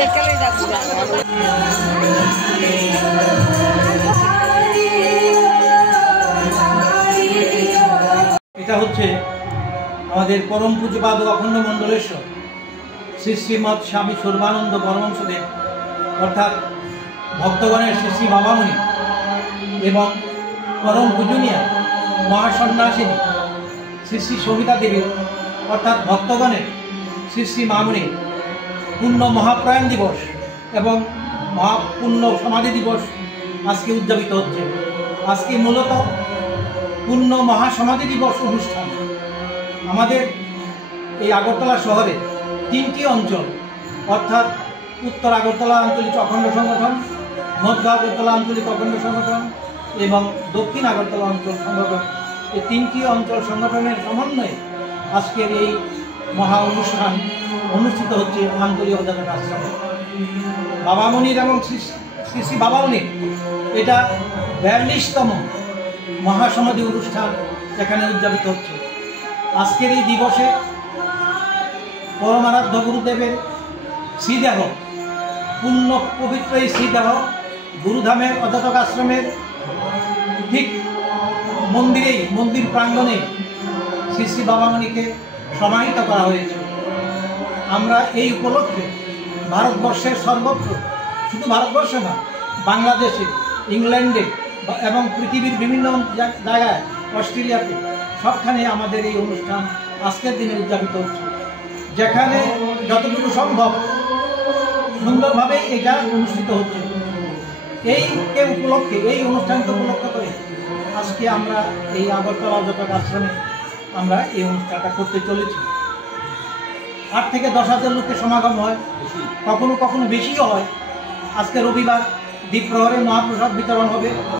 এটা হচ্ছে আমাদের পরম পূজ্যপাদ অখণ্ড মণ্ডলেশ্বর শ্রী শ্রীমৎ স্বামী সর্বানন্দ পরমহংসদেব অর্থাৎ ভক্তগণের শ্রী শ্রী বাবামণি এবং পরম পূজনীয়া মহাসন্ন্যাসিনী শ্রী শ্রী সবিতা দেবী অর্থাৎ ভক্তগণের শ্রী শ্রী মামণি পূর্ণ মহাপ্রয়াণ দিবস এবং মহাপূর্ণ সমাধি দিবস আজকে উদযাপিত হচ্ছে। আজকে মূলত পূর্ণ মহাসমাধি দিবস অনুষ্ঠান আমাদের এই আগরতলা শহরে 3টি অঞ্চল অর্থাৎ উত্তর আগরতলা আঞ্চলিক অখণ্ড সংগঠন, মধ্য আগরতলা আঞ্চলিক অখণ্ড সংগঠন এবং দক্ষিণ আগরতলা অঞ্চল সংগঠন, এই 3টি অঞ্চল সংগঠনের সমন্বয়ে আজকের এই মহা অনুষ্ঠান অনুষ্ঠিত হচ্ছে আঞ্চলিক অধ্যাপক আশ্রমে। বাবামণির এবং শ্রী শ্রী বাবামণির এটা 42তম মহাসমাধি অনুষ্ঠান এখানে উদযাপিত হচ্ছে। আজকের এই দিবসে পরমারাধ্য গুরুদেবের শ্রীদেহ পূর্ণ পবিত্র এই শ্রীদেহ গুরুধামের অধ্যাপক আশ্রমের ঠিক মন্দির প্রাঙ্গণে শ্রী শ্রী বাবামণিকে সমাহিত করা হয়েছে। আমরা এই উপলক্ষে ভারতবর্ষের সর্বত্র, শুধু ভারতবর্ষে না, বাংলাদেশে, ইংল্যান্ডে এবং পৃথিবীর বিভিন্ন জায়গায়, অস্ট্রেলিয়াতে, সবখানে আমাদের এই অনুষ্ঠান আজকের দিনে উদযাপিত হচ্ছে। যেখানে যতটুকু সম্ভব সুন্দরভাবে এটা অনুষ্ঠিত হচ্ছে। এই উপলক্ষে, এই অনুষ্ঠানকে উপলক্ষ করে আজকে আমরা এই আগরতলা অধ্যাপক আশ্রমে আমরা এই অনুষ্ঠানটা করতে চলেছি। 8 থেকে 10,000 লোকের সমাগম হয়, কখনো কখনো বেশিও হয়। আজকে রবিবার দ্বীপ্রহরে মহাপ্রসাদ বিতরণ হবে।